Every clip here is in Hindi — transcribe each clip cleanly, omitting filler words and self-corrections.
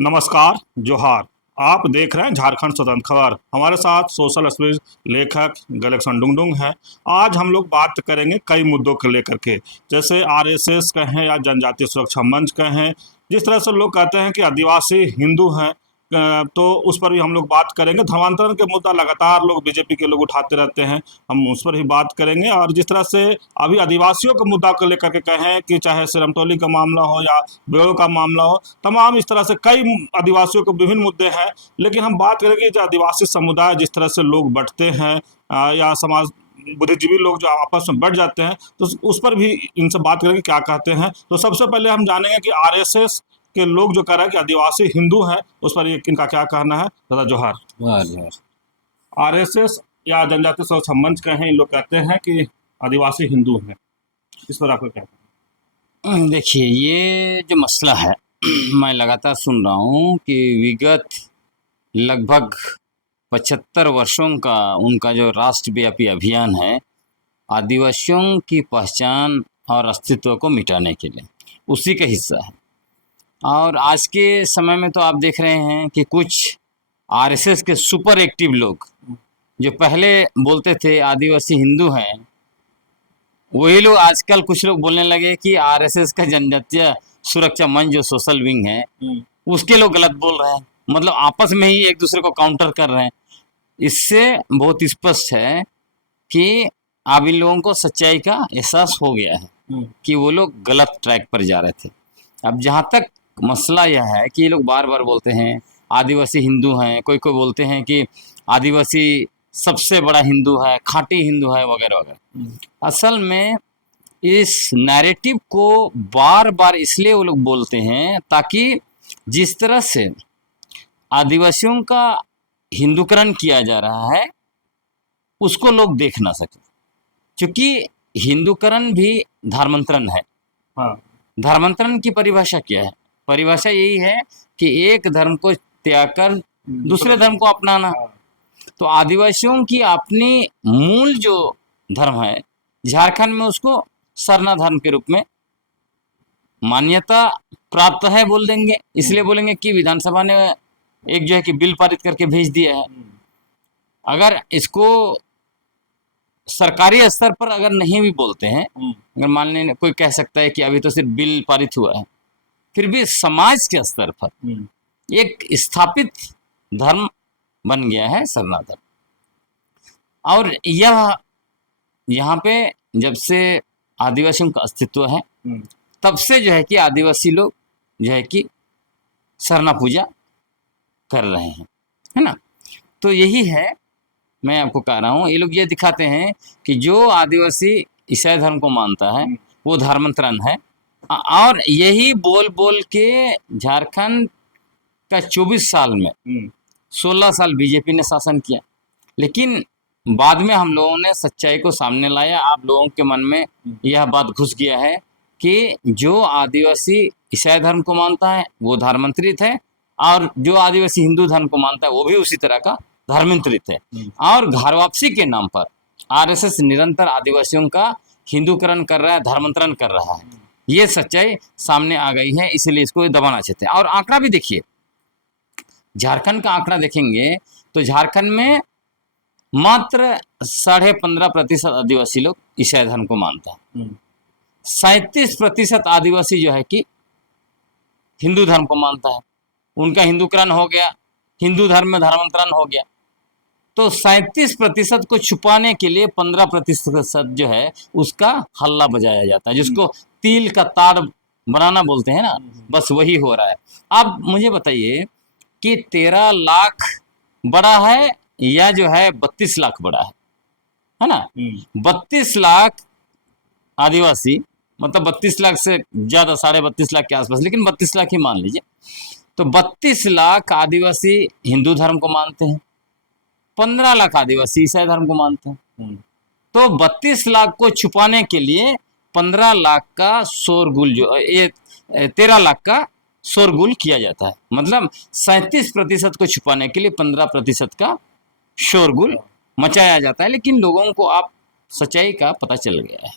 नमस्कार, जोहार। आप देख रहे हैं झारखंड स्वतंत्र खबर। हमारे साथ सोशल एक्टिविस्ट लेखक गलेक्सन डुंगडुंग है। आज हम लोग बात करेंगे कई मुद्दों को लेकर के, जैसे आरएसएस कहें या जनजातीय सुरक्षा मंच कहें। जिस तरह से लोग कहते हैं कि आदिवासी हिंदू हैं, तो उस पर भी हम लोग बात करेंगे। धर्मांतरण के मुद्दा लगातार लोग बीजेपी के लोग उठाते रहते हैं, हम उस पर भी बात करेंगे। और जिस तरह से अभी आदिवासियों के मुद्दा को लेकर के कहें कि चाहे सिरमटोली का मामला हो या बेड़ो का मामला हो, तमाम इस तरह से कई आदिवासियों के विभिन्न मुद्दे हैं। लेकिन हम बात करेंगे जो आदिवासी समुदाय जिस तरह से लोग बंटते हैं, या समाज बुद्धिजीवी लोग जो आपस में बढ़ जाते हैं, तो उस पर भी इनसे बात करेंगे क्या कहते हैं। तो सबसे पहले हम जानेंगे कि आरएसएस के लोग जो कह रहे हैं कि आदिवासी हिंदू हैं, उस पर ये इनका क्या कहना है। दादा जोहार। वाह यार। आरएसएस या जनजातीय सुरक्षा मंच कहें, इन लोग कहते हैं कि आदिवासी हिंदू हैं, इस पर आपको क्या कहना है? देखिए, ये जो मसला है मैं लगातार सुन रहा हूँ कि विगत लगभग 75 वर्षों का उनका जो राष्ट्रव्यापी अभियान है आदिवासियों की पहचान और अस्तित्व को मिटाने के लिए, उसी का हिस्सा है। और आज के समय में तो आप देख रहे हैं कि कुछ आरएसएस के सुपर एक्टिव लोग जो पहले बोलते थे आदिवासी हिंदू हैं, वही लोग आजकल कुछ लोग बोलने लगे कि आरएसएस का जनजातीय सुरक्षा मंच जो सोशल विंग है उसके लोग गलत बोल रहे हैं। मतलब आपस में ही एक दूसरे को काउंटर कर रहे हैं। इससे बहुत स्पष्ट है कि अब इन लोगों को सच्चाई का एहसास हो गया है कि वो लोग गलत ट्रैक पर जा रहे थे। अब जहाँ तक मसला यह है कि ये लोग बार बार बोलते हैं आदिवासी हिंदू हैं, कोई कोई बोलते हैं कि आदिवासी सबसे बड़ा हिंदू है, खाटी हिंदू है, वगैरह वगैरह। असल में इस नैरेटिव को बार बार इसलिए वो लोग बोलते हैं ताकि जिस तरह से आदिवासियों का हिंदूकरण किया जा रहा है उसको लोग देख ना सके, क्योंकि हिंदूकरण भी धर्मांतरण है। हाँ। धर्मांतरण की परिभाषा क्या है? परिभाषा यही है कि एक धर्म को त्याग कर दूसरे धर्म को अपनाना। तो आदिवासियों की अपनी मूल जो धर्म है, झारखंड में उसको सरना धर्म के रूप में मान्यता प्राप्त है बोल देंगे। इसलिए बोलेंगे कि विधानसभा ने एक जो है कि बिल पारित करके भेज दिया है। अगर इसको सरकारी स्तर पर अगर नहीं भी बोलते हैं, अगर मान लें कोई कह सकता है कि अभी तो सिर्फ बिल पारित हुआ है, फिर भी समाज के स्तर पर एक स्थापित धर्म बन गया है सरना धर्म। और यह यहाँ पे जब से आदिवासियों का अस्तित्व है तब से जो है कि आदिवासी लोग जो है कि सरना पूजा कर रहे हैं, है ना। तो यही है, मैं आपको कह रहा हूँ, ये लोग ये दिखाते हैं कि जो आदिवासी ईसाई धर्म को मानता है वो धर्मांतरण है। और यही बोल बोल के झारखंड का 24 साल में 16 साल बीजेपी ने शासन किया, लेकिन बाद में हम लोगों ने सच्चाई को सामने लाया। आप लोगों के मन में यह बात घुस गया है कि जो आदिवासी ईसाई धर्म को मानता है वो धर्मांतरित है, और जो आदिवासी हिंदू धर्म को मानता है वो भी उसी तरह का धर्मांतरित है। और घर वापसी के नाम पर आरएसएस निरंतर आदिवासियों का हिंदूकरण कर रहा है, धर्मांतरण कर रहा है। ये सच्चाई सामने आ गई है, इसलिए इसको दबाना चाहते हैं। और आंकड़ा भी देखिए, झारखंड का आंकड़ा देखेंगे तो झारखंड में मात्र 15.5% आदिवासी लोग ईसाई धर्म को मानता है। 37% आदिवासी जो है कि हिंदू धर्म को मानता है। उनका हिंदूकरण हो गया, हिंदू धर्म में धर्मांतरण हो गया। तो 37% को छुपाने के लिए 15% जो है उसका हल्ला बजाया जाता है, जिसको तिल का ताड़ बनाना बोलते हैं ना, बस वही हो रहा है। अब मुझे बताइए कि 13 लाख बड़ा है या जो है 32 लाख बड़ा है ना। 32 लाख आदिवासी, मतलब 32 लाख से ज्यादा, 32.5 लाख के आसपास, लेकिन 32 लाख ही मान लीजिए। तो 32 लाख आदिवासी हिंदू धर्म को मानते हैं, 15 लाख आदिवासी ईसाई धर्म को मानते हैं। तो 32 लाख को छुपाने के लिए 15 लाख का शोरगुल, जो ये 13 लाख का शोरगुल किया जाता है। मतलब 37% को छुपाने के लिए 15% का शोरगुल मचाया जाता है। लेकिन लोगों को आप सच्चाई का पता चल गया है।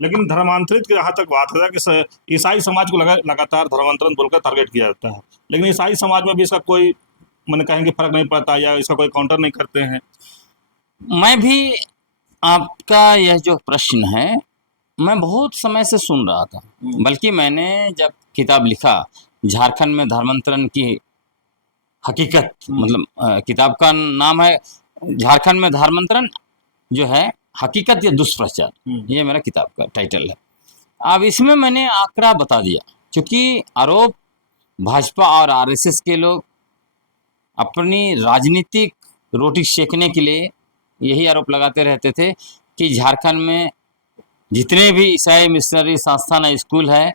लेकिन धर्मांतरित की जहाँ तक बात है कि ईसाई समाज को लगातार धर्मांतरण बोलकर टारगेट किया जाता है, लेकिन ईसाई समाज में भी इसका कोई मैंने कहेंगे फर्क नहीं पड़ता या इसका कोई काउंटर नहीं करते हैं। मैं भी आपका यह जो प्रश्न है मैं बहुत समय से सुन रहा था, बल्कि मैंने जब किताब लिखा झारखंड में धर्मांतरण की हकीकत, मतलब किताब का नाम है झारखंड में धर्मांतरण जो है हकीकत या दुष्प्रचार, ये मेरा किताब का टाइटल है। अब इसमें मैंने आंकड़ा बता दिया, क्योंकि आरोप भाजपा और आरएसएस के लोग अपनी राजनीतिक रोटी सेकने के लिए यही आरोप लगाते रहते थे कि झारखंड में जितने भी ईसाई मिशनरी संस्थान है, स्कूल है,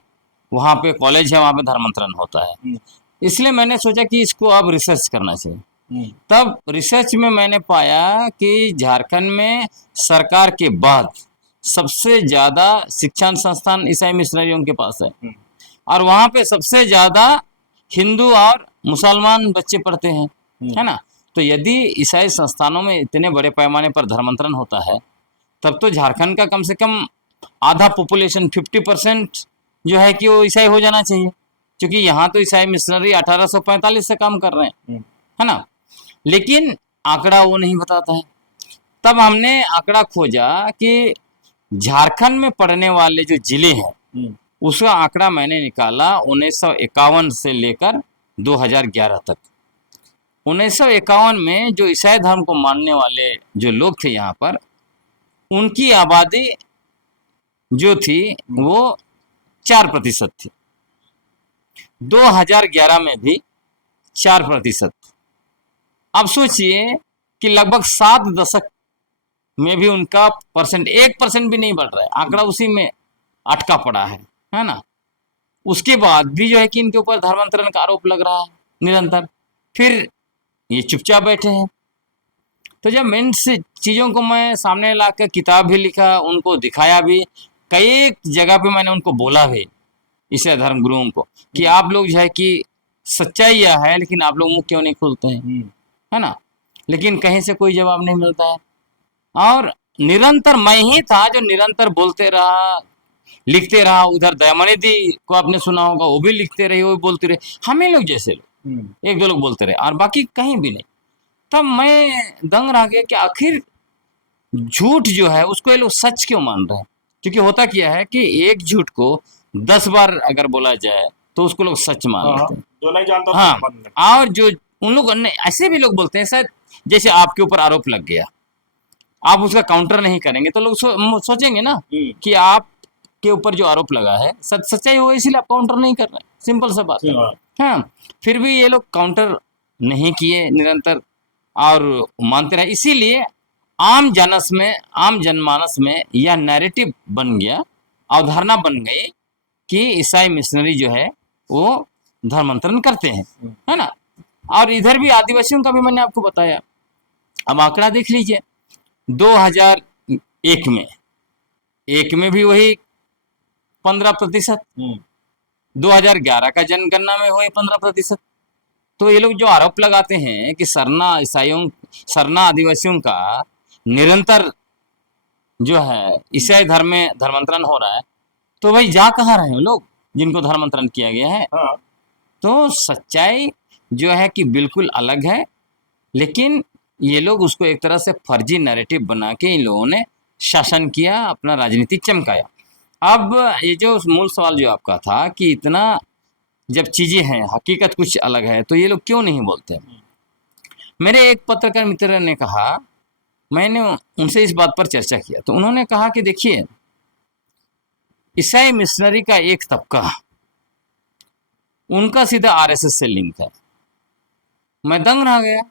वहाँ पे कॉलेज है, वहाँ पे धर्मांतरण होता है। इसलिए मैंने सोचा कि इसको अब रिसर्च करना चाहिए। तब रिसर्च में मैंने पाया कि झारखंड में सरकार के बाद सबसे ज़्यादा शिक्षण संस्थान ईसाई मिशनरियों के पास है, और वहाँ पे सबसे ज़्यादा हिंदू और मुसलमान बच्चे पढ़ते हैं, है ना। तो यदि ईसाई संस्थानों में इतने बड़े पैमाने पर धर्मांतरण होता है, तब तो झारखंड का कम से कम आधा पॉपुलेशन 50% जो है कि वो ईसाई हो जाना चाहिए, क्योंकि यहाँ तो ईसाई मिशनरी 1845 से काम कर रहे हैं, है ना। लेकिन आंकड़ा वो नहीं बताता है। तब हमने आंकड़ा खोजा कि झारखंड में पढ़ने वाले जो जिले हैं उसका आंकड़ा मैंने निकाला 1951 से लेकर 2011 तक। 1951 में जो ईसाई धर्म को मानने वाले जो लोग थे यहाँ पर, उनकी आबादी जो थी वो 4% थी। 2011 में भी 4%। अब सोचिए कि लगभग 7 दशक में भी उनका परसेंट 1% भी नहीं बढ़ रहा है, आंकड़ा उसी में अटका पड़ा है ना। उसके बाद भी जो है कि इनके ऊपर धर्मांतरण का आरोप लग रहा है निरंतर, फिर ये चुपचाप बैठे हैं। तो जब इन चीज़ों को मैं सामने ला कर किताब भी लिखा, उनको दिखाया भी, कई जगह पे मैंने उनको बोला भी ईसाई धर्म गुरुओं को कि आप लोग जो है कि सच्चाई यह है, लेकिन आप लोग मुंह क्यों नहीं खोलते हैं, है ना। लेकिन कहीं से कोई जवाब नहीं मिलता है। और निरंतर मैं ही था जो निरंतर बोलते रहा, लिखते रहा। उधर दयामणि दी को आपने सुना होगा, वो भी लिखते रहे, वो भी बोलते रहे, हमें लोग जैसे लोग एक दो लोग बोलते रहे, और बाकी कहीं भी नहीं। तब मैं दंग रह गया कि आखिर झूठ जो है उसको ये लोग सच क्यों मान रहे हैं। क्योंकि होता क्या है कि एक झूठ को 10 बार अगर बोला जाए तो उसको लोग सच मान लेते हैं। जो नहीं जानता हाँ, और जो उन लोग ऐसे भी लोग बोलते हैं, शायद जैसे आपके ऊपर आरोप लग गया, आप उसका काउंटर नहीं करेंगे तो लोग सोचेंगे ना कि आप के ऊपर जो आरोप लगा है सच्चाई होगा, इसीलिए आप काउंटर नहीं कर रहे। सिंपल सा बात है। हाँ, फिर भी ये लोग काउंटर नहीं किए निरंतर और मानते रहे। इसीलिए आम जनमानस में यह नैरेटिव बन गया, अवधारणा बन गई कि ईसाई मिशनरी जो है वो धर्मांतरण करते हैं, है ना। और इधर भी आदिवासियों का भी मैंने आपको बताया। अब आंकड़ा देख लीजिए, 2001 में भी वही 15%, 2011 का जनगणना में हुए 15%। तो ये लोग जो आरोप लगाते हैं कि सरना आदिवासियों का निरंतर जो है ईसाई धर्म में धर्मांतरण हो रहा है, तो भाई जा कहाँ रहे हैं लोग जिनको धर्मांतरण किया गया है। तो सच्चाई जो है कि बिल्कुल अलग है, लेकिन ये लोग उसको एक तरह से फर्जी नैरेटिव बना के इन लोगों ने शासन किया, अपना राजनीतिक चमकाया। अब ये जो मूल सवाल जो आपका था कि इतना जब चीज़ें हैं, हकीकत कुछ अलग है, तो ये लोग क्यों नहीं बोलते। मेरे एक पत्रकार मित्र ने कहा, मैंने उनसे इस बात पर चर्चा किया, तो उन्होंने कहा कि देखिए, ईसाई मिशनरी का एक तबका, उनका सीधा आरएसएस से लिंक है। मैं दंग रह गया,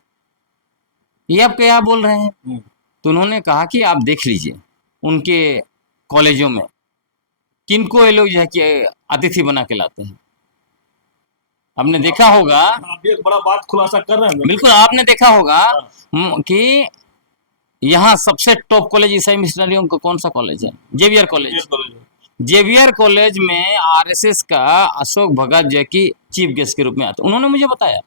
ये आप क्या बोल रहे हैं। तो उन्होंने कहा कि आप देख लीजिए उनके कॉलेजों में किनको ये लोग जो है कि अतिथि बना के लाते हैं। आपने देखा होगा, आप एक बड़ा बात खुलासा कर रहे हैं। बिल्कुल, आपने देखा होगा कि यहाँ सबसे टॉप कॉलेज ईसाई मिशनरियों का कौन सा कॉलेज है? Xavier college. जेवियर कॉलेज में आरएसएस का अशोक भगत जो कि चीफ गेस्ट के रूप में आते, उन्होंने मुझे बताया।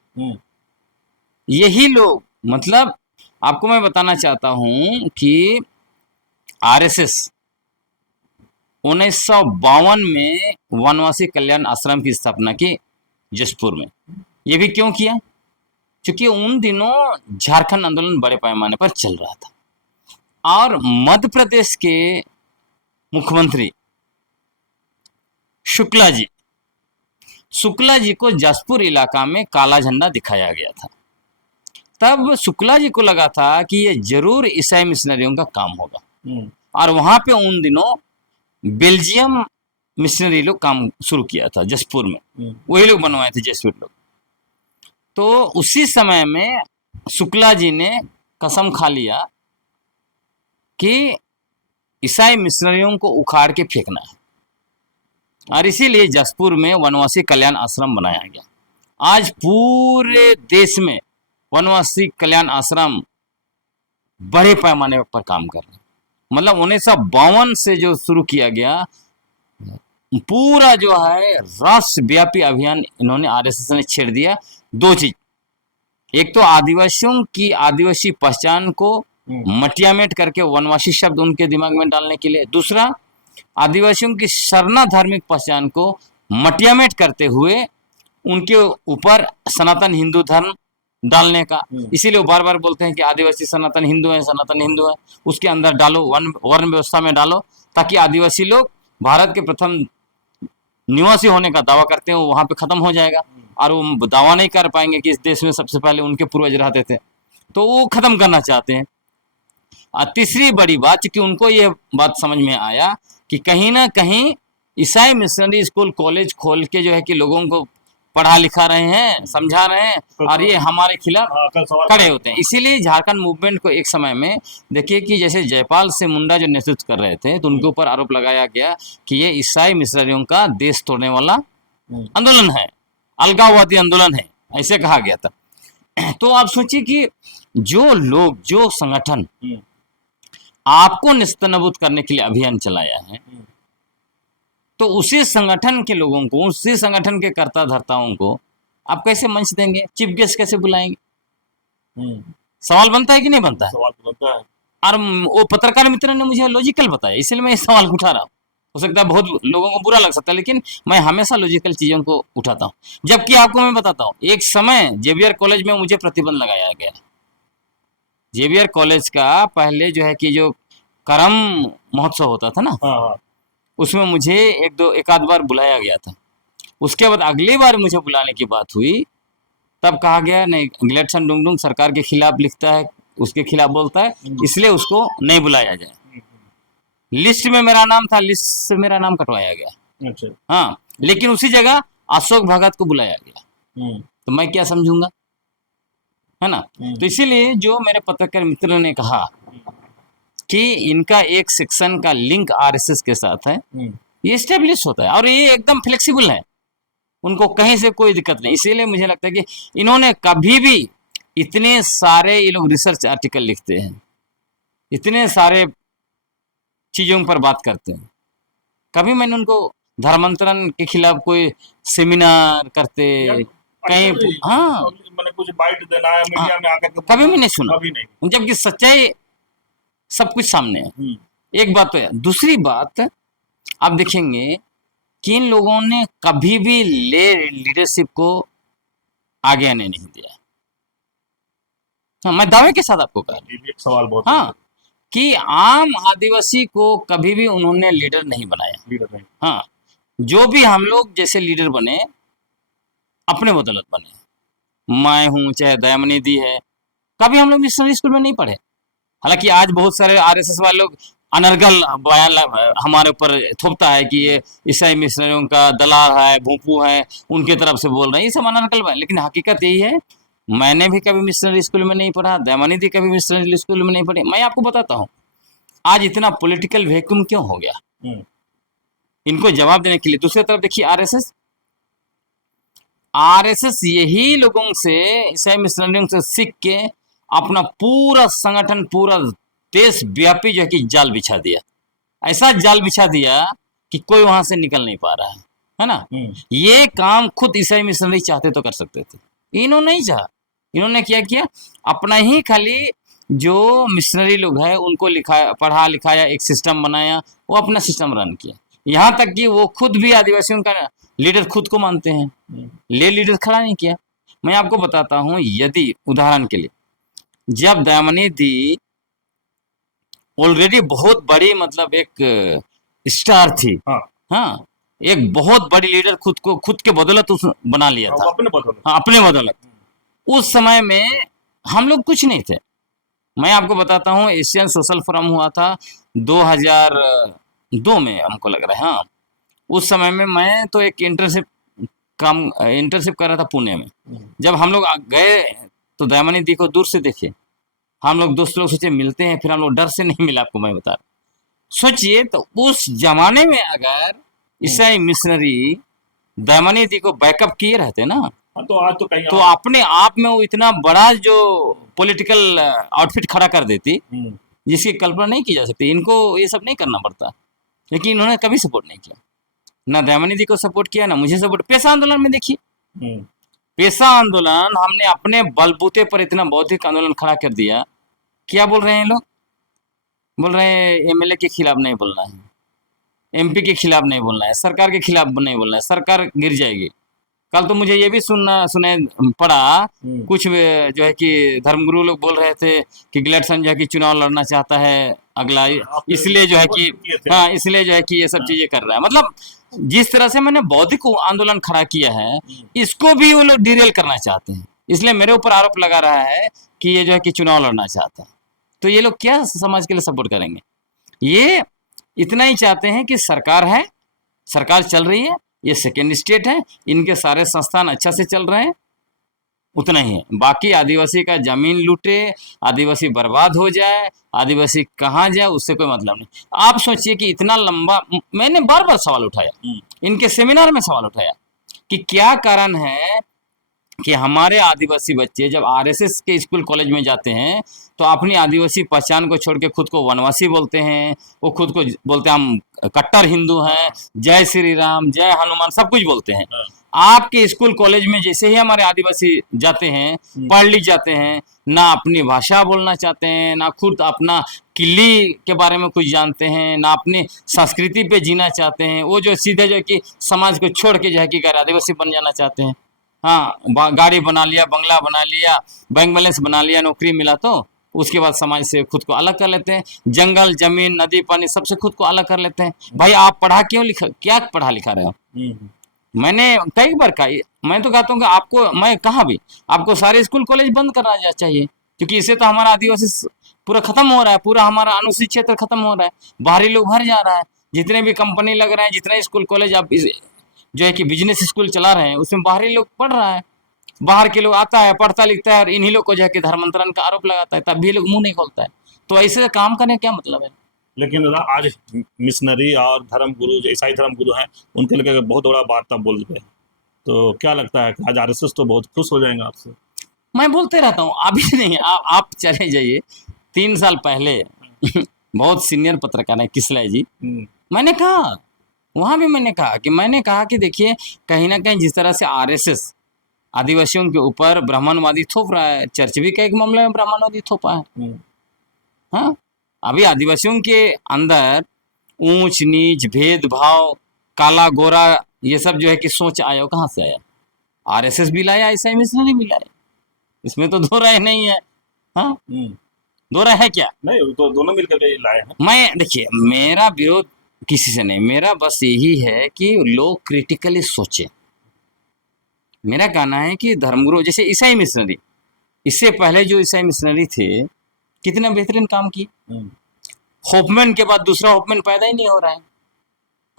यही लोग, मतलब आपको मैं बताना चाहता हूं कि आरएसएस 1952 में वनवासी कल्याण आश्रम की स्थापना की जशपुर में। ये भी क्यों किया? क्योंकि उन दिनों झारखंड आंदोलन बड़े पैमाने पर चल रहा था और मध्य प्रदेश के मुख्यमंत्री शुक्ला जी को जशपुर इलाका में काला झंडा दिखाया गया था। तब शुक्ला जी को लगा था कि ये जरूर ईसाई मिशनरियों का काम होगा और वहां पे उन दिनों बेल्जियम मिशनरी लोग काम शुरू किया था जशपुर में, वही लोग बनवाए थे जशपुर लोग। तो उसी समय में शुक्ला जी ने कसम खा लिया कि ईसाई मिशनरियों को उखाड़ के फेंकना है और इसीलिए जशपुर में वनवासी कल्याण आश्रम बनाया गया। आज पूरे देश में वनवासी कल्याण आश्रम बड़े पैमाने पर काम कर रहे हैं। मतलब 1952 से जो शुरू किया गया पूरा जो है राष्ट्रव्यापी अभियान इन्होंने आरएसएस ने छेड़ दिया। दो चीज, एक तो आदिवासियों की आदिवासी पहचान को मटियामेट करके वनवासी शब्द उनके दिमाग में डालने के लिए, दूसरा आदिवासियों की सरना धार्मिक पहचान को मटियामेट करते हुए उनके ऊपर सनातन हिंदू धर्म डालने का। इसीलिए वो बार बार बोलते हैं कि आदिवासी सनातन हिंदू है, सनातन हिंदू है, उसके अंदर डालो, वर्ण व्यवस्था में डालो, ताकि आदिवासी लोग भारत के प्रथम निवासी होने का दावा करते हैं वो वहां पे खत्म हो जाएगा और वो दावा नहीं कर पाएंगे कि इस देश में सबसे पहले उनके पूर्वज रहते थे, तो वो खत्म करना चाहते हैं। और तीसरी बड़ी बात कि उनको ये बात समझ में आया कि कहीं ना कहीं ईसाई मिशनरी स्कूल कॉलेज खोल के जो है कि लोगों को पढ़ा लिखा रहे हैं, समझा रहे हैं और ये हमारे खिलाफ खड़े होते हैं। इसीलिए झारखंड मूवमेंट को एक समय में देखिए कि जैसे जयपाल से मुंडा जो नेतृत्व कर रहे थे तो उनके ऊपर आरोप लगाया गया कि ये ईसाई मिशनरियों का देश तोड़ने वाला आंदोलन है, अलगाववादी आंदोलन है, ऐसे कहा गया था। तो आप सोचिए कि जो लोग, जो संगठन आपको निस्तनाबूद करने के लिए अभियान चलाया है, तो उसी संगठन के लोगों को, उसी संगठन के कर्ता धर्ताओं को आप कैसे मंच देंगे, चीफ गेस्ट कैसे बुलाएंगे? सवाल बनता है कि नहीं बनता है? सवाल बनता है। और वो पत्रकार मित्र ने मुझे लॉजिकल बताया, इसलिए मैं इस सवाल को उठा रहा हूँ। हो सकता है बहुत लोगों को बुरा लग सकता है, लेकिन मैं हमेशा लॉजिकल चीजों को उठाता हूँ। जबकि आपको मैं बताता हूँ, एक समय जेवियर कॉलेज में मुझे प्रतिबंध लगाया गया। जेवियर कॉलेज का पहले जो है कि जो करम महोत्सव होता था ना, उसमें मुझे एक आध बार बुलाया गया था। उसके बाद अगली बार मुझे बुलाने की बात हुई, तब कहा गया नहीं, गिलेटसन डुंगडुंग सरकार के खिलाफ लिखता है, उसके खिलाफ बोलता है, इसलिए उसको नहीं बुलाया जाए। लिस्ट में मेरा नाम था, लिस्ट से मेरा नाम कटवाया गया। अच्छा। हाँ, लेकिन उसी जगह अशोक भगत को बुलाया गया, तो मैं क्या समझूंगा, है ना? तो इसीलिए जो मेरे पत्रकार मित्र ने कहा कि इनका एक सेक्शन का लिंक आरएसएस के साथ है, ये स्टेब्लिश होता है और ये एकदम फ्लेक्सिबल है, उनको कहीं से कोई दिक्कत नहीं। इसीलिए मुझे लगता है कि इन्होंने कभी भी, इतने सारे ये लोग रिसर्च आर्टिकल लिखते हैं, इतने सारे चीजों पर बात करते हैं, कभी मैंने उनको धर्मांतरण के खिलाफ कोई सेमिनार करते कहीं, हाँ, मैंने कुछ बाइट देना है मीडिया में आकर कभी भी नहीं सुना, कभी नहीं, जबकि सच्चाई सब कुछ सामने है। एक बात तो है। दूसरी बात आप देखेंगे कि इन लोगों ने कभी भी लीडरशिप को आगे आने नहीं दिया। हाँ, मैं दावे के साथ आपको कह रहा हूं, एक सवाल बहुत, हाँ, कि आम आदिवासी को कभी भी उन्होंने लीडर नहीं बनाया। हाँ, जो भी हम लोग जैसे लीडर बने, अपने बदौलत बने। मैं हूं, चाहे दयामनी दी है, कभी हम लोग मिशनरी स्कूल में नहीं पढ़े। हालांकि आज बहुत सारे आरएसएस वाले लोग अनर्गल बयान हमारे ऊपर थोपता है कि ये ईसाई मिशनरियों का दलाल है, भूपू है, उनके तरफ से बोल रहे हैं, ये सब अनर्गल बयान। लेकिन हकीकत यही है, मैंने भी कभी मिशनरी स्कूल में नहीं पढ़ा, दयामनी दी कभी मिशनरी स्कूल में नहीं पढ़ी। मैं आपको बताता हूँ आज इतना पॉलिटिकल वैक्यूम क्यों हो गया, इनको जवाब देने के लिए। दूसरी तरफ देखिए आरएसएस यही लोगों से, ईसाई मिशनरियों से सीख के अपना पूरा संगठन, पूरा देश व्यापी जो है कि जाल बिछा दिया। ऐसा जाल बिछा दिया कि कोई वहां से निकल नहीं पा रहा है ना? ये काम खुद ईसाई मिशनरी चाहते तो कर सकते थे, इन्होंने नहीं चाहा। इन्होंने क्या किया, अपना ही खाली जो मिशनरी लोग हैं उनको पढ़ा लिखाया, एक सिस्टम बनाया, वो अपना सिस्टम रन किया। यहाँ तक कि वो खुद भी आदिवासियों का लीडर खुद को मानते हैं, ले लीडर खड़ा नहीं किया। मैं आपको बताता हूँ, यदि उदाहरण के लिए जब दयामनी दी ऑलरेडी बहुत बड़ी मतलब एक स्टार थी, हाँ, हाँ, एक बहुत बड़ी लीडर खुद के बदौलत उस बना लिया था, अपने बदौलत। हाँ, अपने बदौलत। उस समय में हम लोग कुछ नहीं थे। मैं आपको बताता हूँ, एशियन सोशल फोरम हुआ था 2002 में हमको लग रहा है, हाँ। उस समय में मैं तो एक इंटर्नशिप कर रहा था पुणे में। जब हम लोग गए तो दयामनी दी को दूर से देखे, हम लोग दोस्त लोग सोचे मिलते हैं, फिर हम लोग डर से नहीं मिला। आपको मैं बता रहा हूं। सोचिए तो उस जमाने में अगर ईसाई मिशनरी दयामनी दी को बैकअप किए रहते ना, हाँ, तो आज तो कहीं तो अपने आप में वो इतना बड़ा जो पॉलिटिकल आउटफिट खड़ा कर देती, जिसकी कल्पना नहीं की जा सकती। इनको ये सब नहीं करना पड़ता, लेकिन इन्होंने कभी सपोर्ट नहीं किया, ना दयामनी दी को सपोर्ट किया, ना मुझे सपोर्ट। पेशा आंदोलन में देखिए, पेशा आंदोलन हमने अपने बलबूते पर इतना बौद्धिक आंदोलन खड़ा कर दिया। क्या बोल रहे हैं लोग? बोल रहे हैं एमएलए के खिलाफ नहीं बोलना है, एमपी के खिलाफ नहीं बोलना है, सरकार के खिलाफ नहीं बोलना है, सरकार गिर जाएगी। कल तो मुझे ये भी सुने पड़ा, कुछ जो है कि धर्मगुरु लोग बोल रहे थे कि ग्लेडसन जो है कि चुनाव लड़ना चाहता है अगला, इसलिए जो है कि, हाँ, इसलिए जो है कि ये सब चीजें कर रहा है। मतलब जिस तरह से मैंने बौद्धिक आंदोलन खड़ा किया है, इसको भी वो लोग डिरेल करना चाहते हैं। इसलिए मेरे ऊपर आरोप लगा रहा है कि ये जो है कि चुनाव लड़ना चाहता है। तो ये लोग क्या समाज के लिए सपोर्ट करेंगे? ये इतना ही चाहते हैं कि सरकार है, सरकार चल रही है, ये सेकेंड स्टेट है, इनके सारे संस्थान अच्छा से चल रहे हैं, उतना ही है। बाकी आदिवासी का जमीन लूटे, आदिवासी बर्बाद हो जाए, आदिवासी कहाँ जाए, उससे कोई मतलब नहीं। आप सोचिए कि इतना लंबा, मैंने बार बार सवाल उठाया, इनके सेमिनार में सवाल उठाया कि क्या कारण है कि हमारे आदिवासी बच्चे जब आरएसएस के स्कूल कॉलेज में जाते हैं तो अपनी आदिवासी पहचान को छोड़ के खुद को वनवासी बोलते हैं, वो खुद को बोलते हैं हम कट्टर हिंदू हैं, जय श्री राम, जय हनुमान, सब कुछ बोलते हैं। आपके स्कूल कॉलेज में जैसे ही हमारे आदिवासी जाते हैं, पढ़ लिख जाते हैं, ना अपनी भाषा बोलना चाहते हैं, ना खुद अपना किले के बारे में कुछ जानते हैं, ना अपनी संस्कृति पे जीना चाहते हैं। वो जो सीधे जो है कि समाज को छोड़ के जो है कि आदिवासी बन जाना चाहते हैं। हाँ, गाड़ी बना लिया, बंगला बना लिया, बैंक बैलेंस बना लिया, नौकरी मिला, तो उसके बाद समाज से खुद को अलग कर लेते हैं। जंगल, जमीन, नदी, पानी, सबसे खुद को अलग कर लेते हैं। भाई आप पढ़ा क्यों लिखा, क्या पढ़ा लिखा रहे हो? मैंने कई बार कहा, मैं तो कहता हूँ कि आपको, मैं कहा भी, आपको सारे स्कूल कॉलेज बंद करना चाहिए, क्योंकि इससे तो हमारा आदिवासी पूरा खत्म हो रहा है, पूरा हमारा अनुसूचित क्षेत्र खत्म हो रहा है, बाहरी लोग भर जा रहा है। जितने भी कंपनी लग रहे हैं, जितने स्कूल कॉलेज आप जो है कि बिजनेस स्कूल चला रहे हैं, उसमें बाहरी लोग पढ़ रहा है, बाहर के लोग आता है, पढ़ता लिखता है, और इन्हीं लोग को जो है कि धर्मांतरण का आरोप लगाता है, तब भी लोग मुंह नहीं खोलता है। तो ऐसे काम करने का क्या मतलब है? लेकिन दादा आज मिशनरी और धर्म गुरु जो ईसाई धर्म गुरु हैं, उनके लिए बहुत बड़ा बात आप बोल रहे हैं, तो क्या लगता है कि आज आरएसएस तो बहुत खुश हो जाएंगे आपसे? मैं बोलते रहता हूँ, अभी नहीं, आप चले जाइए 3 साल पहले बहुत सीनियर पत्रकार है किसलय जी, मैंने कहा, वहां भी मैंने कहा कि देखिए, कहीं ना कहीं जिस तरह से आरएसएस आदिवासियों के ऊपर ब्राह्मणवादी थोप रहा है, चर्च भी कई मामले में ब्राह्मणवादी थोपा है। हाँ, अभी आदिवासियों के अंदर ऊंच नीच, भेदभाव, काला गोरा, ये सब जो है कि सोच आया, कहाँ से आया? आरएसएस भी लाया, ईसाई मिशनरी भी लाया, इसमें तो दो राय नहीं है। हाँ, दो राय है क्या? नहीं, तो दोनों मिलकर लाए हैं। मैं, देखिए, मेरा विरोध किसी से नहीं, मेरा बस यही है कि लोग क्रिटिकली सोचें। मेरा कहना है कि धर्मगुरु जैसे ईसाई मिशनरी, इससे पहले जो ईसाई मिशनरी थे, कितना बेहतरीन काम किए। होपमैन के बाद दूसरा होपमैन पैदा ही नहीं हो रहा है।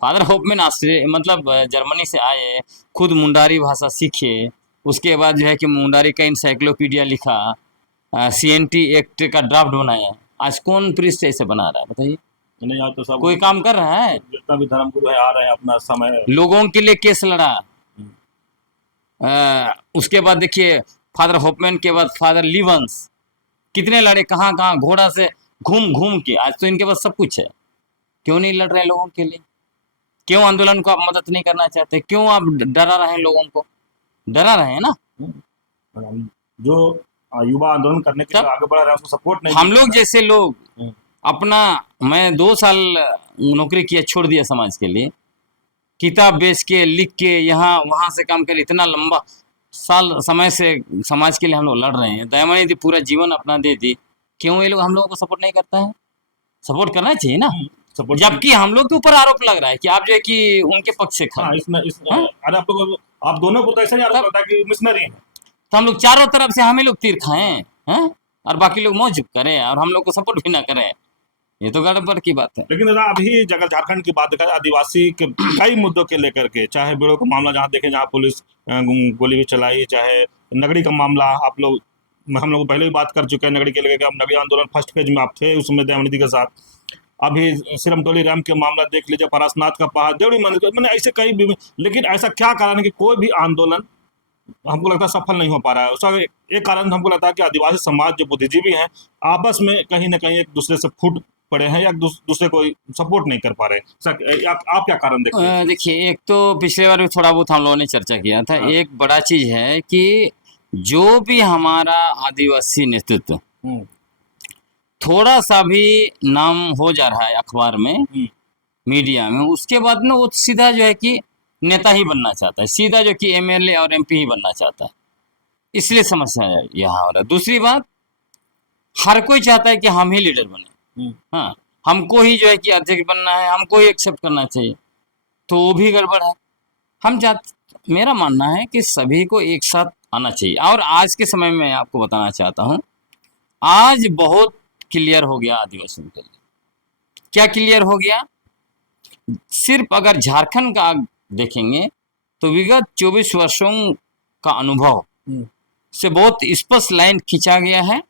फादर होपमैन मतलब जर्मनी से आए, खुद मुंडारी भाषा सीखे, उसके बाद जो है कि मुंडारी का इंसाइक्लोपीडिया लिखा, सीएनटी एक्ट का ड्राफ्ट बनाया। आज कौन प्रीस्ट ऐसे बना रहा है, बताइए? नहीं, आज तो सब कोई काम कर रहा है? जितना भी धर्म गुरु है आ रहे हैं, अपना समय लोगों के लिए केस लड़ा। उसके बाद देखिए, फादर होपमैन के बाद फादर लिवंस कितने लड़े, कहाँ कहाँ घोड़ा से घूम घूम के। आज तो इनके पास सब कुछ है, क्यों नहीं लड़ रहे लोगों के लिए? क्यों आंदोलन को आप मदद नहीं करना चाहते? क्यों आप डरा रहे हैं लोगों को? डरा रहे हैं ना। जो युवा आंदोलन करने के लिए आगे बढ़ रहे हैं, उसको सपोर्ट नहीं। हम लोग जैसे लोग अपना, मैं 2 साल नौकरी किया, छोड़ दिया समाज के लिए, किताब बेच के लिख के यहाँ वहाँ से काम कर, इतना लंबा साल समय से समाज के लिए हम लोग लड़ रहे हैं। दयामयी दी पूरा जीवन अपना दे दी, क्यों ये लोग हम लोगों को सपोर्ट नहीं करता है? सपोर्ट करना चाहिए ना। सपोर्ट। जबकि हम लोग के ऊपर आरोप लग रहा है कि आप जो है कि उनके पक्ष से खड़े। हाँ, हाँ? अरे आप दोनों को तो ऐसा ही आरोप लगता है कि मिशनरी है। तो हम लोग चारों तरफ से हम ही लोग तीर खाएं हैं, और बाकी लोग मौज करें और हम लोग को सपोर्ट भी ना करें, ये तो गड़बड़ की बात है। लेकिन दादा अभी अगर झारखंड की बात देखा जाए, आदिवासी के कई मुद्दों के लेकर के, चाहे बेड़ो का मामला जहाँ देखें, जहाँ पुलिस गोली भी चलाई, चाहे नगरी का मामला, हम लोग पहले भी बात कर चुके हैं नगरी के लेकर के। अब नगरी आंदोलन फर्स्ट फेज में आप थे उसमें दयामयी दी के साथ। अभी सिरमटोली रैम के मामला देख लीजिए, परासनाथ का पहाड़, देवड़ी मंदिर, मैंने ऐसे कई भी। लेकिन ऐसा क्या कारण है कि कोई भी आंदोलन हमको लगता है सफल नहीं हो पा रहा है? उसका एक कारण हमको लगता है कि आदिवासी समाज जो बुद्धिजीवी हैं आपस में कहीं ना कहीं एक दूसरे से फूट पड़े हैं, या दूसरे को सपोर्ट नहीं कर पा रहे हैं। आप क्या कारण देखते हैं? देखिए, एक तो पिछले बार भी थोड़ा बहुत हम लोगों ने चर्चा किया था। हाँ। एक बड़ा चीज है कि जो भी हमारा आदिवासी नेतृत्व थोड़ा सा भी नाम हो जा रहा है अखबार में, मीडिया में, उसके बाद में वो सीधा जो है कि नेता ही बनना चाहता है, सीधा जो कि एमएलए और एमपी ही बनना चाहता है। इसलिए समस्या यहाँ हो रहा है। दूसरी बात, हर कोई चाहता है कि हम ही लीडर बने, हाँ, हमको ही जो है कि अध्यक्ष बनना है, हमको ही एक्सेप्ट करना चाहिए, तो वो भी गड़बड़ है। मेरा मानना है कि सभी को एक साथ आना चाहिए। और आज के समय में आपको बताना चाहता हूँ, आज बहुत क्लियर हो गया आदिवासियों के लिए। क्या क्लियर हो गया? सिर्फ अगर झारखंड का देखेंगे तो विगत 24 वर्षों का अनुभव से बहुत स्पष्ट लाइन खींचा गया है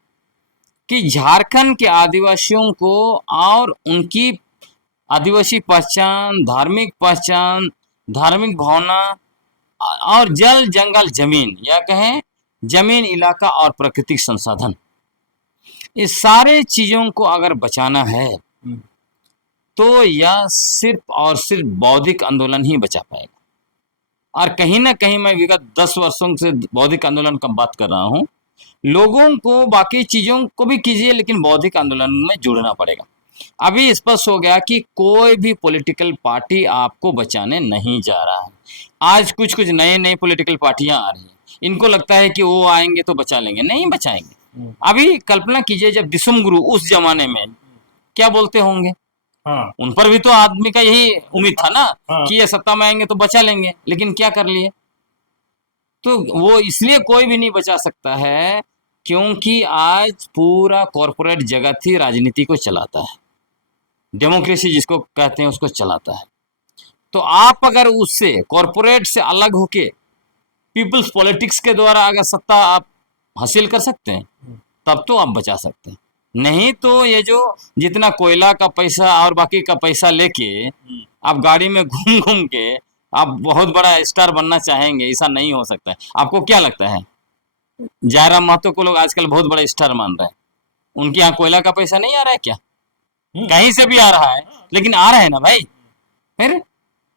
कि झारखंड के आदिवासियों को और उनकी आदिवासी पहचान, धार्मिक पहचान, धार्मिक भावना और जल जंगल जमीन, या कहें जमीन, इलाका और प्राकृतिक संसाधन, इस सारे चीजों को अगर बचाना है तो यह सिर्फ और सिर्फ बौद्धिक आंदोलन ही बचा पाएगा। और कहीं ना कहीं मैं विगत 10 वर्षों से बौद्धिक आंदोलन का बात कर रहा हूं। लोगों को बाकी चीजों को भी कीजिए, लेकिन बौद्धिक आंदोलन में जुड़ना पड़ेगा। अभी स्पष्ट हो गया कि कोई भी पॉलिटिकल पार्टी आपको बचाने नहीं जा रहा है। आज कुछ कुछ नए पॉलिटिकल पार्टियां आ रही हैं, इनको लगता है कि वो आएंगे तो बचा लेंगे, नहीं बचाएंगे। अभी कल्पना कीजिए, जब दिसुम गुरु उस जमाने में क्या बोलते होंगे। हाँ। उन पर भी तो आदमी का यही उम्मीद था ना, हाँ। कि ये सत्ता में आएंगे तो बचा लेंगे, लेकिन क्या कर लिए? तो वो इसलिए कोई भी नहीं बचा सकता है क्योंकि आज पूरा कॉरपोरेट जगत ही राजनीति को चलाता है, डेमोक्रेसी जिसको कहते हैं उसको चलाता है। तो आप अगर उससे, कॉरपोरेट से अलग होके पीपल्स पॉलिटिक्स के द्वारा अगर सत्ता आप हासिल कर सकते हैं, तब तो आप बचा सकते हैं। नहीं तो ये जो जितना कोयला का पैसा और बाकी का पैसा लेके आप गाड़ी में घूम घूम के आप बहुत बड़ा स्टार बनना चाहेंगे, ऐसा नहीं हो सकता है। आपको क्या लगता है, जयराम महतो को लोग आजकल बहुत बड़ा स्टार मान रहे हैं, उनके यहाँ कोयला का पैसा नहीं आ रहा है क्या? कहीं से भी आ रहा है, लेकिन आ रहा है ना भाई। फिर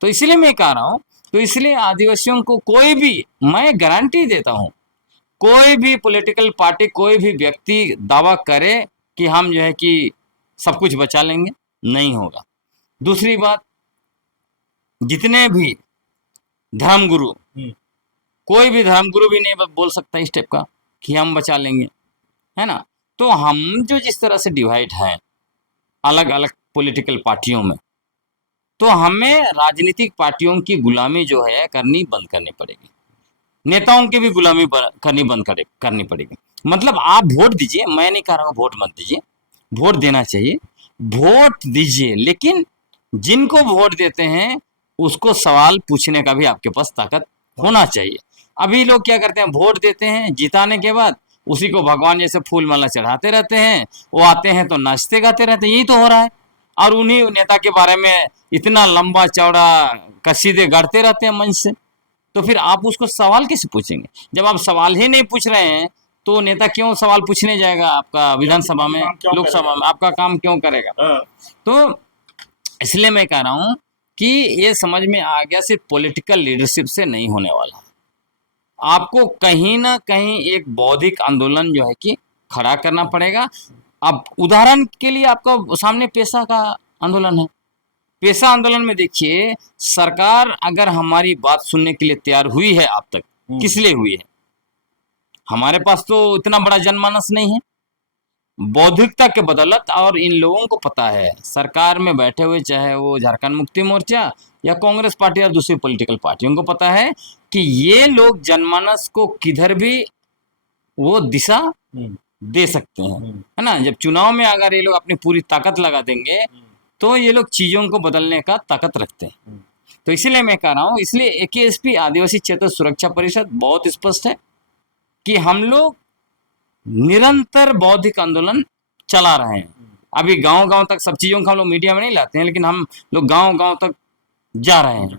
तो इसलिए मैं कह रहा हूँ, तो इसलिए आदिवासियों को कोई भी, मैं गारंटी देता हूँ, कोई भी पॉलिटिकल पार्टी, कोई भी व्यक्ति दावा करे कि हम जो है कि सब कुछ बचा लेंगे, नहीं होगा। दूसरी बात, जितने भी धर्मगुरु, कोई भी धर्मगुरु भी नहीं बोल सकता इस टाइप का कि हम बचा लेंगे, है ना। तो हम जो जिस तरह से डिवाइड है अलग अलग पॉलिटिकल पार्टियों में, तो हमें राजनीतिक पार्टियों की गुलामी जो है करनी बंद करनी पड़ेगी, नेताओं की भी गुलामी करनी पड़ेगी। मतलब आप वोट दीजिए, मैं नहीं कह रहा हूँ वोट मत दीजिए, वोट देना चाहिए, वोट दीजिए, लेकिन जिनको वोट देते हैं उसको सवाल पूछने का भी आपके पास ताकत होना चाहिए। अभी लोग क्या करते हैं, वोट देते हैं, जिताने के बाद उसी को भगवान जैसे फूल माला चढ़ाते रहते हैं, वो आते हैं तो नाचते गाते रहते हैं, यही तो हो रहा है। और उन्हीं नेता के बारे में इतना लंबा चौड़ा कसीदे गाड़ते रहते हैं मंच से। तो फिर आप उसको सवाल कैसे पूछेंगे? जब आप सवाल ही नहीं पूछ रहे हैं तो नेता क्यों सवाल पूछने जाएगा आपका विधानसभा में, लोकसभा में, आपका काम क्यों करेगा? तो इसलिए मैं कह रहा हूं कि ये समझ में आ गया, सिर्फ पॉलिटिकल लीडरशिप से नहीं होने वाला। आपको कहीं ना कहीं एक बौद्धिक आंदोलन जो है कि खड़ा करना पड़ेगा। अब उदाहरण के लिए आपका सामने पेशा का आंदोलन है। पेशा आंदोलन में देखिए, सरकार अगर हमारी बात सुनने के लिए तैयार हुई है अब तक, किस लिए हुई है? हमारे पास तो इतना बड़ा जनमानस नहीं है, बौद्धिकता के बदौलत। और इन लोगों को पता है, सरकार में बैठे हुए, चाहे वो झारखंड मुक्ति मोर्चा या कांग्रेस पार्टी या दूसरी पॉलिटिकल पार्टी, उनको पता है कि ये लोग जनमानस को किधर भी वो दिशा दे सकते हैं, है ना। जब चुनाव में अगर ये लोग अपनी पूरी ताकत लगा देंगे तो ये लोग चीजों को बदलने का ताकत रखते हैं। तो इसीलिए मैं कह रहा हूँ, इसलिए AKSP आदिवासी क्षेत्र सुरक्षा परिषद बहुत स्पष्ट है कि हम लोग निरंतर बौद्धिक आंदोलन चला रहे हैं। अभी गांव गांव तक सब चीजों को हम लोग मीडिया में नहीं लाते हैं, लेकिन हम लोग गांव गांव तक जा रहे हैं।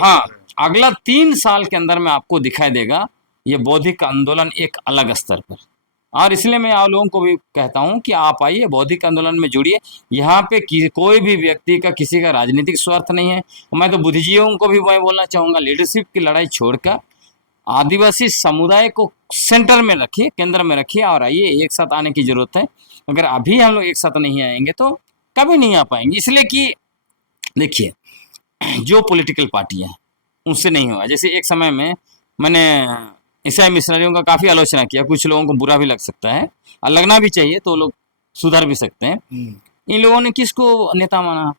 हाँ, अगला 3 साल के अंदर में आपको दिखाई देगा ये बौद्धिक आंदोलन एक अलग स्तर पर। और इसलिए मैं आप लोगों को भी कहता हूं कि आप आइए, बौद्धिक आंदोलन में जुड़िए। यहाँ पे कोई भी व्यक्ति का, किसी का राजनीतिक स्वार्थ नहीं है। मैं तो बुद्धिजीवियों को भी मैं बोलना चाहूँगा, लीडरशिप की लड़ाई छोड़कर आदिवासी समुदाय को सेंटर में रखिए, केंद्र में रखिए और आइए, एक साथ आने की जरूरत है। अगर अभी हम लोग एक साथ नहीं आएंगे तो कभी नहीं आ पाएंगे। इसलिए कि देखिए, जो पॉलिटिकल पार्टियां हैं उनसे नहीं होगा। जैसे एक समय में मैंने ईसाई मिशनरियों का काफ़ी आलोचना किया, कुछ लोगों को बुरा भी लग सकता है और लगना भी चाहिए, तो लोग सुधर भी सकते हैं। इन लोगों ने किसको नेता माना?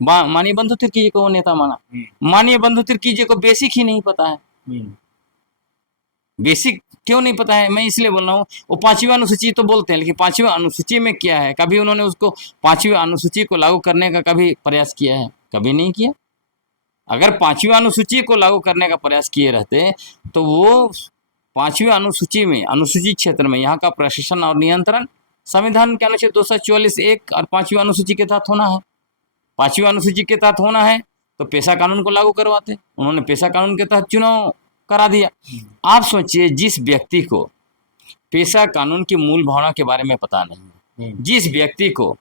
माननीय बंधु तिर्की जी को वो नेता माना। माननीय बंधु तिर्की जी को बेसिक ही नहीं पता है। बेसिक क्यों नहीं पता है? मैं इसलिए बोल रहा हूँ, वो 5वीं अनुसूची तो बोलते हैं, लेकिन 5वीं अनुसूची में क्या है, कभी उन्होंने उसको 5वीं अनुसूची को लागू करने का कभी प्रयास किया है? कभी नहीं किया। अगर 5वीं अनुसूची को लागू करने का प्रयास किए रहते तो वो 5वीं अनुसूची में, अनुसूचित क्षेत्र में यहाँ का प्रशासन और नियंत्रण संविधान के अनुच्छेद 244(1) और 5वीं अनुसूची के तहत होना है। 5वीं अनुसूची के तहत होना है तो पेशा कानून को लागू करवाते। उन्होंने पेशा कानून के तहत चुनाव करा दिया। आप सोचिए, जिस व्यक्ति को पेशा कानून की मूल भावना के बारे में पता नहीं, जिस व्यक्ति को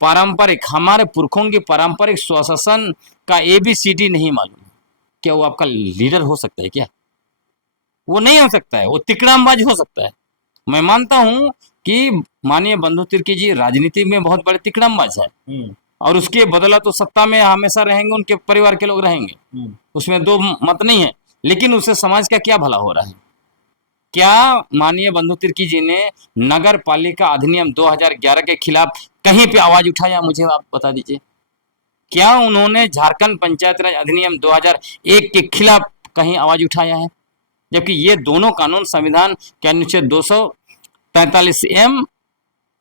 पारंपरिक, हमारे पुरखों की पारंपरिक स्वशासन का ABCD नहीं मालूम, क्या वो आपका लीडर हो सकता है? क्या वो नहीं हो सकता है। वो तिकड़ामबाज हो सकता है। मैं मानता हूं कि माननीय बंधु तिर्की जी राजनीति में बहुत बड़े तिकड़ामबाज है और उसके बदला तो सत्ता में हमेशा रहेंगे, उनके परिवार के लोग रहेंगे, उसमें दो मत नहीं है। लेकिन उससे समाज का क्या भला हो रहा है? क्या माननीय बंधु तिर्की जी ने नगर पालिका अधिनियम 2011 के खिलाफ कहीं पे आवाज उठाया? मुझे आप बता दीजिए। क्या उन्होंने झारखंड पंचायत राज अधिनियम 2001 के खिलाफ कहीं आवाज उठाया है? जबकि ये दोनों कानून संविधान के अनुच्छेद 243M,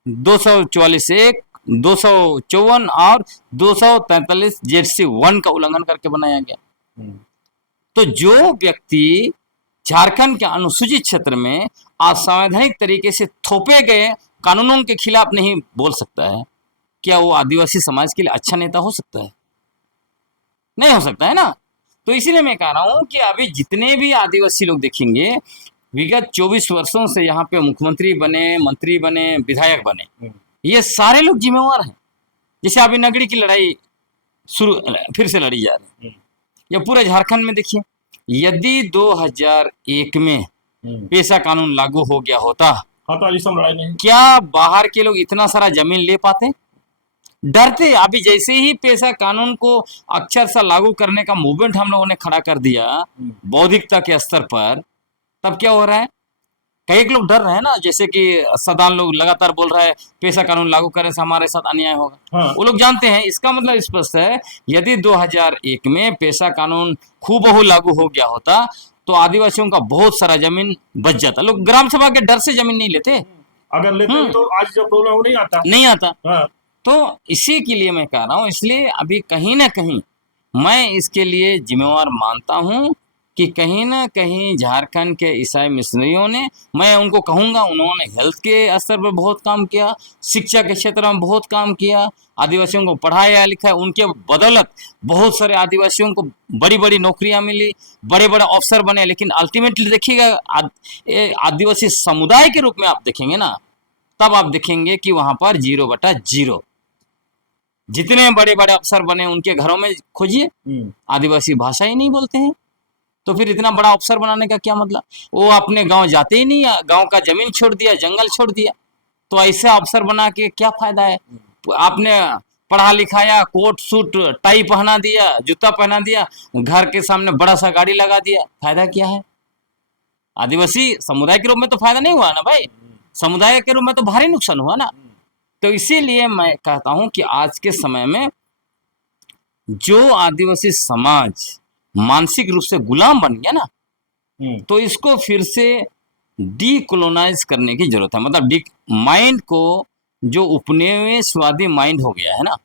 244(1), 254 और 243 ZC1 का उल्लंघन करके बनाया गया। तो जो व्यक्ति झारखंड के अनुसूचित क्षेत्र में असंवैधानिक तरीके से थोपे गए कानूनों के खिलाफ नहीं बोल सकता है, क्या वो आदिवासी समाज के लिए अच्छा नेता हो सकता है? नहीं हो सकता है ना। तो इसीलिए मैं कह रहा हूं कि अभी जितने भी आदिवासी लोग देखेंगे, विगत 24 वर्षों से यहाँ पे मुख्यमंत्री बने, मंत्री बने, विधायक बने, ये सारे लोग जिम्मेवार हैं। जैसे अभी नगड़ी की लड़ाई फिर से लड़ी जा रही है, या पूरे झारखंड में देखिए, यदि 2001 में पेशा कानून लागू हो गया होता, हाँ, तो आज सब लड़ाई नहीं। क्या बाहर के लोग इतना सारा जमीन ले पाते? डरते। अभी जैसे ही पेशा कानून को अक्षर सा लागू करने का मूवमेंट हम लोगों ने खड़ा कर दिया बौद्धिकता के स्तर पर, तब क्या हो रहा है? कई लोग डर रहे हैं ना, जैसे कि सदान लोग लगातार बोल रहा है पेशा कानून लागू करने से हमारे साथ अन्याय होगा। हाँ। वो लोग जानते हैं। इसका मतलब स्पष्ट है, यदि 2001 में पेशा कानून खूबहू लागू हो गया होता तो आदिवासियों का बहुत सारा जमीन बच जाता। लोग ग्राम सभा के डर से जमीन नहीं लेते। अगर लेते तो आज जो प्रॉब्लम वो नहीं आता। हाँ। तो इसी के लिए मैं कह रहा हूँ, इसलिए अभी कहीं ना कहीं मैं इसके लिए जिम्मेवार मानता हूँ कि कहीं ना कहीं झारखंड के ईसाई मिशनरियों ने, मैं उनको कहूँगा, उन्होंने हेल्थ के स्तर पर बहुत काम किया, शिक्षा के क्षेत्र में बहुत काम किया, आदिवासियों को पढ़ाया लिखा। उनके बदौलत बहुत सारे आदिवासियों को बड़ी बड़ी नौकरियां मिली, बड़े बड़े अफसर बने। लेकिन अल्टीमेटली देखिएगा, आदिवासी समुदाय के रूप में आप देखेंगे ना, तब आप देखेंगे कि वहां पर 0/0 जितने बड़े बड़े अफसर बने उनके घरों में खोजिए, आदिवासी भाषा ही नहीं बोलते हैं। तो फिर इतना बड़ा अफसर बनाने का क्या मतलब? वो अपने गांव जाते ही नहीं, गांव का जमीन छोड़ दिया, जंगल छोड़ दिया। तो ऐसे अफसर बना के क्या फायदा है? आपने पढ़ा लिखाया, कोट सूट टाई पहना दिया, जूता पहना दिया, घर के सामने बड़ा सा गाड़ी लगा दिया, फायदा क्या है? आदिवासी समुदाय के रूप में तो फायदा नहीं हुआ ना भाई, समुदाय के रूप में तो भारी नुकसान हुआ ना। तो इसीलिए मैं कहता हूं कि आज के समय में जो आदिवासी समाज मानसिक रूप से गुलाम बन गया ना, तो इसको फिर से डीकोलोनाइज करने की जरूरत है। मतलब माइंड को, जो उपनिवेशवादी माइंड हो गया है ना,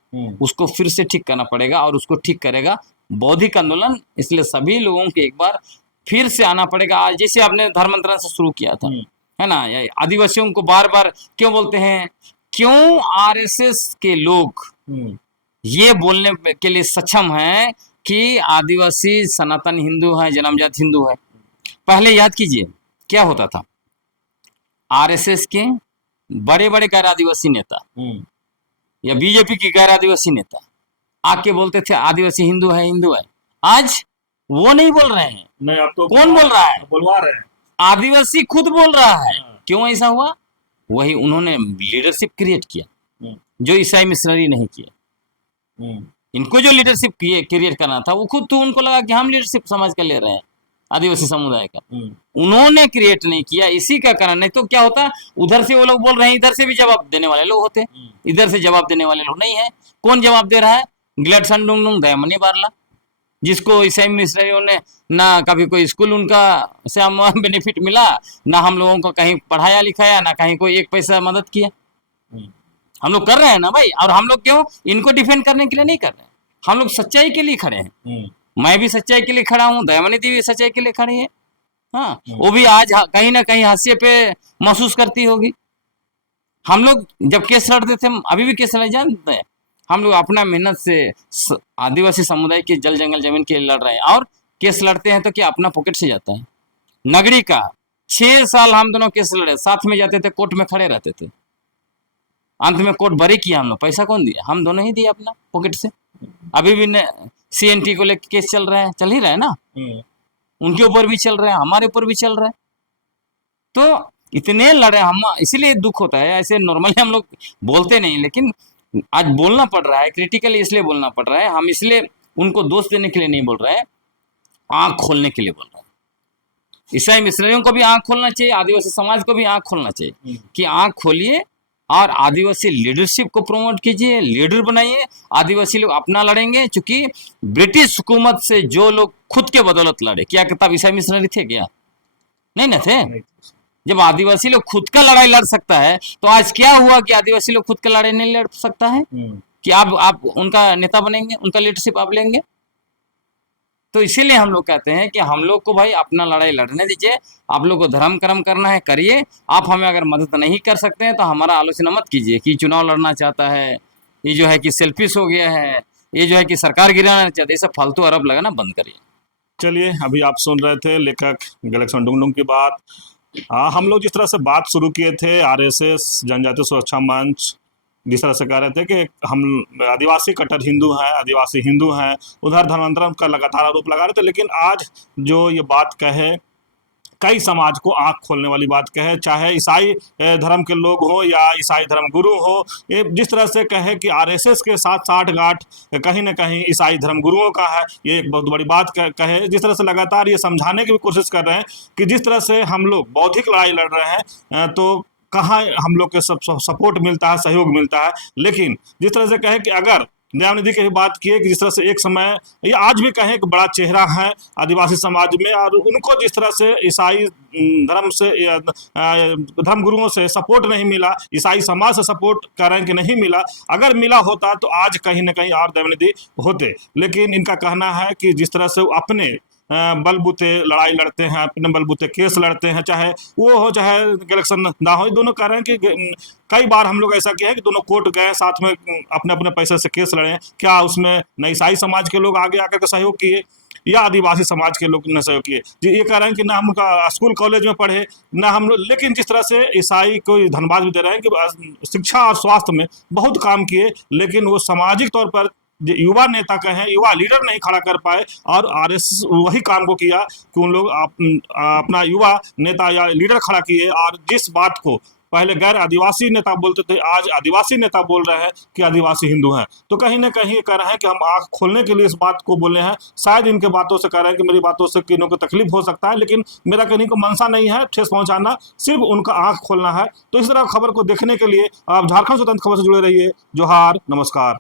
उसको फिर से ठीक करना पड़ेगा, और उसको ठीक करेगा बौद्धिक आंदोलन। इसलिए सभी लोगों को एक बार फिर से आना पड़ेगा। आज जैसे आपने धर्मांतरण से शुरू किया था, है ना, आदिवासियों को बार बार क्यों बोलते हैं? क्यों आरएसएस के लोग ये बोलने के लिए सक्षम है कि आदिवासी सनातन हिंदू है, जन्मजात हिंदू है? पहले याद कीजिए क्या होता था। आरएसएस के बड़े बड़े गैर आदिवासी नेता या बीजेपी के गैर आदिवासी नेता आके बोलते थे आदिवासी हिंदू है, हिंदू है। आज वो नहीं बोल रहे हैं। नहीं, अब तो कौन बोल रहा है? बुलवा रहे हैं, आदिवासी खुद बोल रहा है। क्यों ऐसा हुआ? वही उन्होंने लीडरशिप क्रिएट किया जो ईसाई मिशनरी नहीं किया। इनको जो लीडरशिप क्रिएट करना था वो खुद, तो उनको लगा कि हम लीडरशिप समाज का ले रहे हैं, आदिवासी समुदाय का। उन्होंने क्रिएट नहीं किया, इसी का कारण। नहीं तो क्या होता, उधर से वो लोग बोल रहे हैं, इधर से भी जवाब देने वाले लोग होते, इधर से जवाब देने वाले लोग नहीं है। कौन जवाब दे रहा है? ग्लेडसन डुंगडुंग दयामनी बारला, जिसको ईसाई मिशनरियों ने ना कभी कोई स्कूल उनका से हम बेनिफिट मिला, ना हम लोगों को कहीं पढ़ाया लिखाया, ना कहीं कोई एक पैसा मदद किया। हम लोग कर रहे हैं ना भाई। और हम लोग क्यों इनको डिफेंड करने के लिए नहीं कर रहे हैं, हम लोग सच्चाई के लिए खड़े हैं। मैं भी सच्चाई के लिए खड़ा हूँ, दयामनी देवी सच्चाई के लिए खड़ी है। हाँ, वो भी आज कहीं ना कहीं हाशिए पे महसूस करती होगी। हम लोग जब केस लड़ते थे, अभी भी केस लड़ जानते हैं, हम लोग अपना मेहनत से आदिवासी समुदाय की जल जंगल जमीन के लिए लड़ रहे हैं। और केस लड़ते हैं तो क्या अपना पॉकेट से जाता है? नगरी का 6 साल हम दोनों केस लड़े, साथ में जाते थे, कोर्ट में खड़े रहते थे। अंत में कोर्ट बरी किया हम लोग। पैसा कौन दिया? हम दोनों ही दिए अपना पॉकेट से। अभी भी CNT को लेकर केस चल रहा है, चल ही रहा है ना, उनके ऊपर भी चल रहा है, हमारे ऊपर भी चल रहा है। तो इतने लड़े हम, इसीलिए दुख होता है। ऐसे नॉर्मली हम लोग बोलते नहीं, लेकिन आज बोलना पड़ रहा है, क्रिटिकली इसलिए बोलना पड़ रहा है। हम इसलिए उनको दोष देने के लिए नहीं बोल रहे हैं, आंख खोलने के लिए बोल रहे हैं। ईसाई मिशनरियों को भी आंख खोलना चाहिए, आदिवासी समाज को भी आंख खोलना चाहिए कि आंख खोलिए और आदिवासी लीडरशिप को प्रमोट कीजिए, लीडर बनाइए। आदिवासी लोग अपना लड़ेंगे, क्योंकि ब्रिटिश हुकूमत से जो लोग खुद के बदौलत लड़े, क्या किताब ईसाई मिशनरी थे क्या? नहीं ना थे। जब आदिवासी लोग खुद का लड़ाई लड़ सकता है, तो आज क्या हुआ कि आदिवासी लोग खुद का लड़ाई नहीं लड़ सकता है? कि आप उनका नेता बनेंगे, उनका लीडरशिप आप लेंगे? तो इसीलिए हम लोग कहते हैं कि हम लोग को भाई अपना लड़ाई लड़ने दीजिए। आप लोग को धर्म कर्म करना है, करिए। आप हमें अगर मदद नहीं कर सकते हैं तो हमारा आलोचना मत कीजिए कि चुनाव लड़ना चाहता है, ये जो है कि सेल्फिश हो गया है, ये जो है कि सरकार गिराना चाहते, ये सब फालतू आरोप लगाना बंद करिए। चलिए, अभी आप सुन रहे थे लेखक गलेक्सन डुंगडुंग की बात। हम लोग जिस तरह से बात शुरू किए थे, आरएसएस जनजातीय सुरक्षा मंच जिस तरह से कह रहे थे कि हम आदिवासी कट्टर हिंदू हैं, आदिवासी हिंदू हैं, उधर धर्मांतरण का लगातार आरोप लगा रहे थे। लेकिन आज जो ये बात कहे, कई समाज को आंख खोलने वाली बात कहे, चाहे ईसाई धर्म के लोग हो या ईसाई धर्म गुरु हो, ये जिस तरह से कहे कि आरएसएस के साथ साठगांठ कहीं ना कहीं ईसाई धर्म गुरुओं का है, ये एक बहुत बड़ी बात कहे। जिस तरह से लगातार ये समझाने की भी कोशिश कर रहे हैं कि जिस तरह से हम लोग बौद्धिक लड़ाई लड़ रहे हैं, तो कहाँ हम लोग के सब सपोर्ट मिलता है, सहयोग मिलता है। लेकिन जिस तरह से कहे कि अगर दयानिधि जी की भी बात की है कि जिस तरह से एक समय, ये आज भी कहें कि बड़ा चेहरा है आदिवासी समाज में, और उनको जिस तरह से ईसाई धर्म से धर्म गुरुओं से सपोर्ट नहीं मिला, ईसाई समाज से सपोर्ट कह रहे हैं कि नहीं मिला, अगर मिला होता तो आज कहीं ना कहीं और दयानिधि होते। लेकिन इनका कहना है कि जिस तरह से वो अपने बलबूते लड़ाई लड़ते हैं, अपने बलबूते केस लड़ते हैं, चाहे वो हो चाहे इलेक्शन ना हो, दोनों कह रहे हैं कि कई बार हम लोग ऐसा किया है कि दोनों कोर्ट गए, साथ में अपने अपने पैसे से केस लड़े। क्या उसमें न ईसाई समाज के लोग आगे आकर के सहयोग किए या आदिवासी समाज के लोग ने सहयोग किए? जी, ये कह रहे हैं कि ना हम उनका स्कूल कॉलेज में पढ़े, ना हम लोग। लेकिन जिस तरह से ईसाई को धन्यवाद भी दे रहे हैं कि शिक्षा और स्वास्थ्य में बहुत काम किए, लेकिन वो सामाजिक तौर पर युवा नेता कहें, युवा लीडर नहीं खड़ा कर पाए। और आरएसएस वही काम को किया कि उन लोग अपना युवा नेता या लीडर खड़ा किए, और जिस बात को पहले गैर आदिवासी नेता बोलते थे, आज आदिवासी नेता बोल रहे हैं कि आदिवासी हिंदू हैं। तो कहीं ना कहीं ये कह रहे हैं कि हम आंख खोलने के लिए इस बात को बोले हैं। शायद इनके बातों से कह रहे हैं कि मेरी बातों से किन्हीं को तकलीफ हो सकता है, लेकिन मेरा कहीं को मनसा नहीं है ठेस पहुंचाना, सिर्फ उनका आंख खोलना है। तो इस तरह खबर को देखने के लिए आप झारखंड स्वतंत्र खबर से जुड़े रहिए। जोहार, नमस्कार।